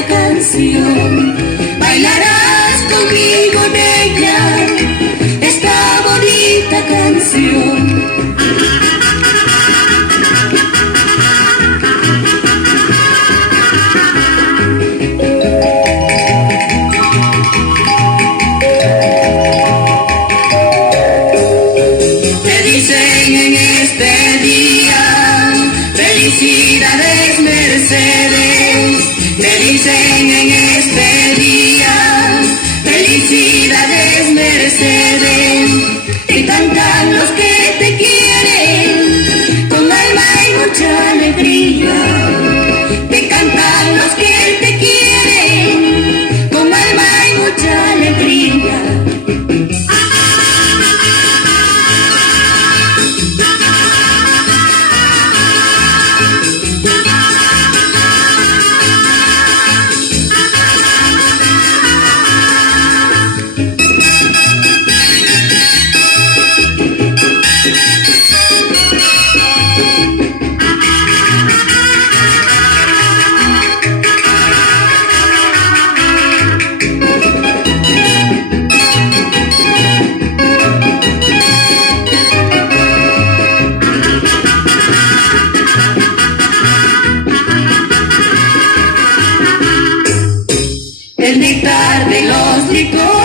esta canción. Bailarás conmigo, negra, esta bonita canción. En este día, felicidades Mercedes. Te dicen en este día, felicidades Mercedes. Te cantan los que te quieren, con alma y mucha alegría. Te cantan los que te quieren, con alma y mucha alegría. El néctar de los licores